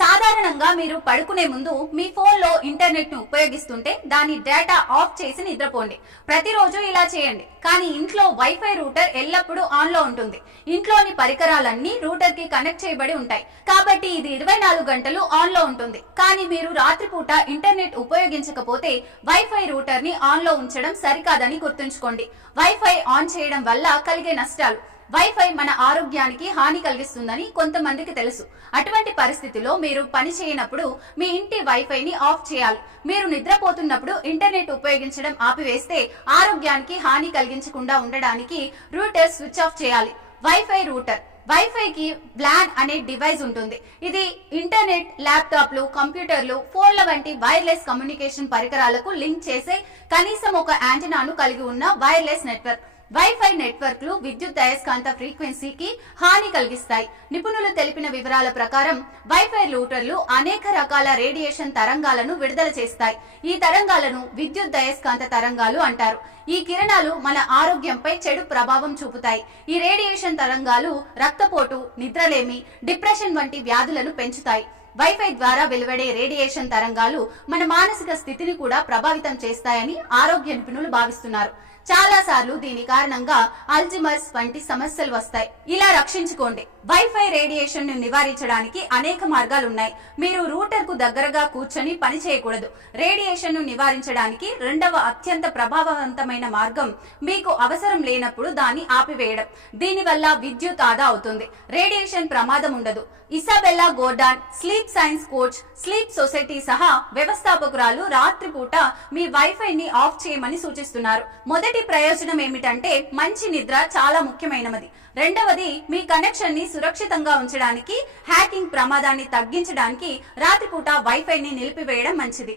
సాధారణంగా మీరు పడుకునే ముందు మీ ఫోన్లో ఇంటర్నెట్ను ఉపయోగిస్తుంటే దాని డేటా ఆఫ్ చేసి నిద్రపోండి. ప్రతిరోజు ఇలా చేయండి. కానీ ఇంట్లో వైఫై రూటర్ ఎల్లప్పుడూ ఆన్లో ఉంటుంది. ఇంట్లోని పరికరాలన్నీ రూటర్కి కనెక్ట్ చేయబడి ఉంటాయి. కాబట్టి ఇది ఇరవై నాలుగు గంటలు ఆన్లో ఉంటుంది. కానీ మీరు రాత్రిపూట ఇంటర్నెట్ ఉపయోగించకపోతే వైఫై రూటర్ని ఆన్లో ఉంచడం సరికాదని గుర్తుంచుకోండి. వైఫై ఆన్ చేయడం వల్ల కలిగే నష్టాలు వైఫై మన ఆరోగ్యానికి హాని కలిగిస్తుందని కొంతమందికి తెలుసు. అటువంటి పరిస్థితిలో మీరు పని చేయనప్పుడు మీ ఇంటి వైఫైని ఆఫ్ చేయాలి. మీరు నిద్రపోతున్నప్పుడు ఇంటర్నెట్ ఉపయోగించడం ఆపివేస్తే ఆరోగ్యానికి హాని కలిగించకుండా ఉండడానికి రూటర్ స్విచ్ ఆఫ్ చేయాలి. Wifi router. వైఫైకి బ్లాన్ అనే డివైస్ ఉంటుంది. ఇది ఇంటర్నెట్ ల్యాప్టాప్లు కంప్యూటర్లు ఫోన్ల వంటి వైర్లెస్ కమ్యూనికేషన్ పరికరాలకు లింక్ చేసే కనీసం ఒక యాంటెనాను కలిగి ఉన్న వైర్లెస్ నెట్వర్క్. వైఫై నెట్వర్క్లు విద్యుత్ అయస్కాంత ఫ్రీక్వెన్సీకి హాని కలిగిస్తాయి. నిపుణులు తెలిపిన వివరాల ప్రకారం వైఫై రూటర్లు అనేక రకాల రేడియేషన్ తరంగాలను విడుదల చేస్తాయి. ఈ తరంగాలను విద్యుత్ అయస్కాంత తరంగాలు అంటారు. ఈ కిరణాలు మన ఆరోగ్యంపై చెడు ప్రభావం చూపుతాయి. ఈ రేడియేషన్ తరంగాలు రక్తపోటు నిద్రలేమి డిప్రెషన్ వంటి వ్యాధులను పెంచుతాయి. వైఫై ద్వారా వెలువడే రేడియేషన్ తరంగాలు మన మానసిక స్థితిని కూడా ప్రభావితం చేస్తాయని ఆరోగ్య నిపుణులు భావిస్తున్నారు. చాలా సార్లు దీని కారణంగా అల్జిమర్స్ వంటి సమస్యలు వస్తాయి. ఇలా రక్షించుకోండి. వైఫై రేడియేషన్ను నివారించడానికి అనేక మార్గాలు ఉన్నాయి మీరు రూటర్కు దగ్గరగా కూర్చొని పని చేయకూడదు. రేడియేషన్ను నివారించడానికి రెండవ అత్యంత ప్రభావవంతమైన మార్గం మీకు అవసరం లేనప్పుడు దాన్ని ఆపివేయడం. దీనివల్ల విద్యుత్ ఆదా అవుతుంది. రేడియేషన్ ప్రమాదం ఉండదు. Isabella Gordon sleep science coach sleep society సహా వ్యవస్థాపకురాలు రాత్రిపూట మీ వైఫై ని ఆఫ్ చేయమని సూచిస్తున్నారు. మొదటి మొదటి ప్రయోజనం ఏమిటంటే మంచి నిద్ర చాలా ముఖ్యమైనది. రెండవది మీ కనెక్షన్ని సురక్షితంగా ఉంచడానికి హ్యాకింగ్ ప్రమాదాన్ని తగ్గించడానికి రాత్రిపూట వైఫై ని నిలిపివేయడం మంచిది.